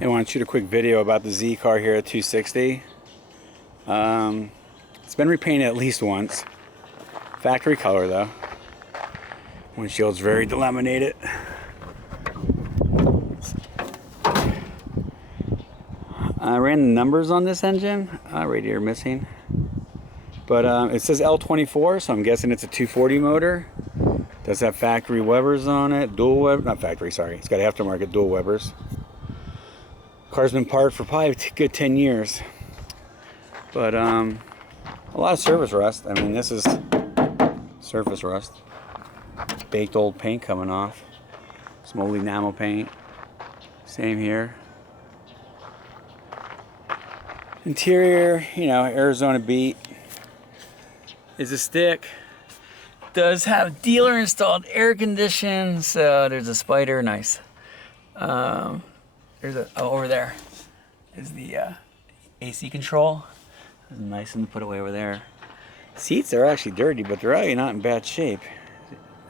I want to shoot a quick video about the Z car here at 260. It's been repainted at least once. Factory color though. Windshield's very delaminated. I ran the numbers on this engine. Radiator missing. But it says L24, so I'm guessing it's a 240 motor. Does have factory Webers on it. Dual Weber, not factory, sorry. It's got aftermarket dual Webers. Car's been parked for probably a good 10 years. But a lot of surface rust. I mean, this is surface rust. Baked old paint coming off. Some old enamel paint. Same here. Interior, you know, Arizona beat. Is a stick. Does have dealer installed air conditioning. So there's a spider, nice. There's a, oh, over there is the AC control. Nice and put away over there. Seats are actually dirty, but they're actually not in bad shape.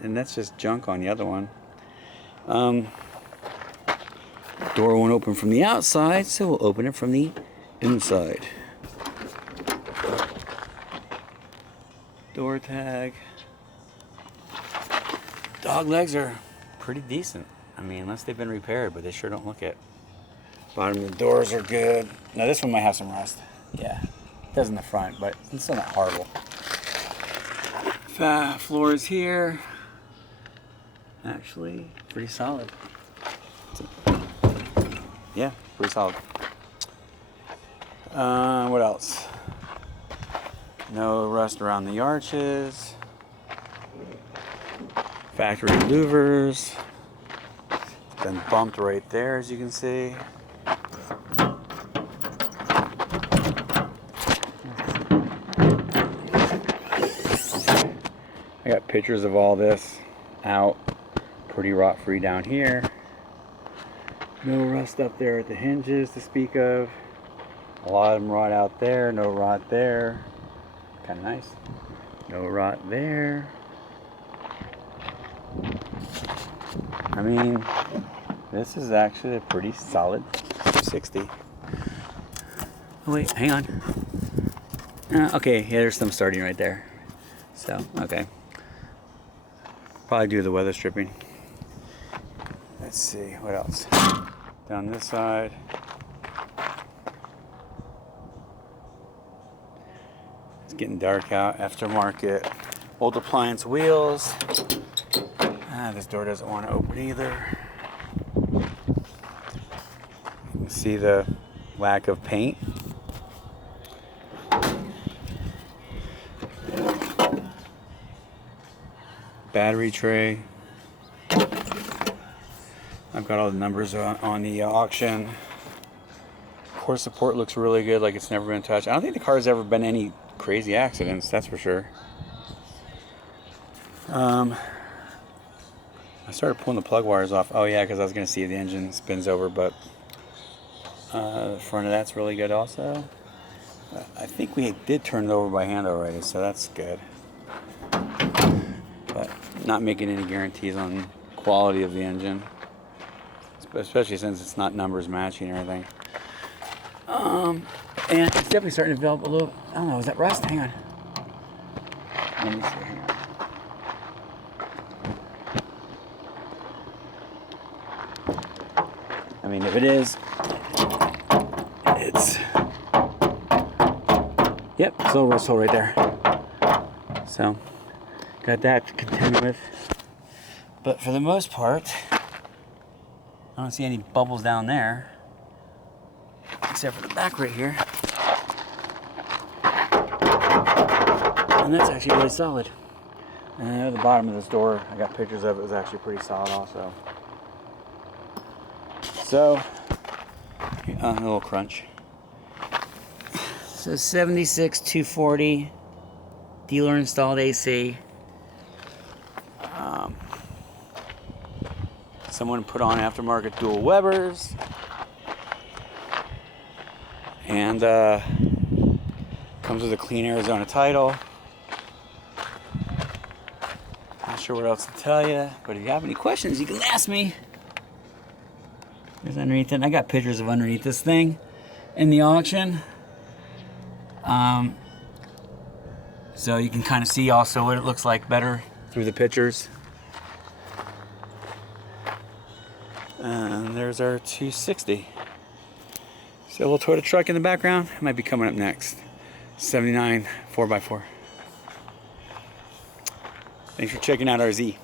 And that's just junk on the other one. Door won't open from the outside, so we'll open it from the inside. Door tag. Dog legs are pretty decent. I mean, unless they've been repaired, but they sure don't look it. Bottom of the doors are good. Now this one might have some rust. Yeah, it does in the front, but it's still not horrible. Floors here. Actually, pretty solid. Yeah, pretty solid. What else? No rust around the arches. Factory louvers. Been bumped right there, as you can see. I got pictures of all this out. Pretty rot free down here. No rust up there at the hinges to speak of. A lot of them rot out there, no rot there. Kind of nice. No rot there. I mean, this is actually a pretty solid 60. Oh wait, hang on. Okay, yeah, there's some starting right there. So, okay. Probably do the weather stripping. Let's see, what else? Down this side. It's getting dark out. Aftermarket old appliance wheels. This door doesn't want to open either. You can see the lack of paint. Battery tray. I've got all the numbers on the auction. Core support looks really good, like it's never been touched. I don't think the car's ever been any crazy accidents, that's for sure. I started pulling the plug wires off. Oh yeah, because I was going to see if the engine spins over, but the front of that's really good also. I think we did turn it over by hand already, so that's good. But not making any guarantees on quality of the engine, especially since it's not numbers matching or anything. And it's definitely starting to develop a little, I don't know, is that rust? Hang on. Let me see, hang on. I mean, if it is, it's, yep, it's a little rust hole right there. So, got that to contend with. But for the most part, I don't see any bubbles down there, except for the back right here. And that's actually really solid. And the bottom of this door, I got pictures of it, was actually pretty solid also. So, a little crunch. So 76 240 dealer installed AC. Someone put on aftermarket dual Webers, and comes with a clean Arizona title. Not sure what else to tell you, but if you have any questions, you can ask me. There's underneath it. And I got pictures of underneath this thing in the auction. So you can kind of see also what it looks like better through the pictures. And there's our 260. So we'll Toyota truck in the background. It might be coming up next. 79 4x4. Thanks for checking out our Z.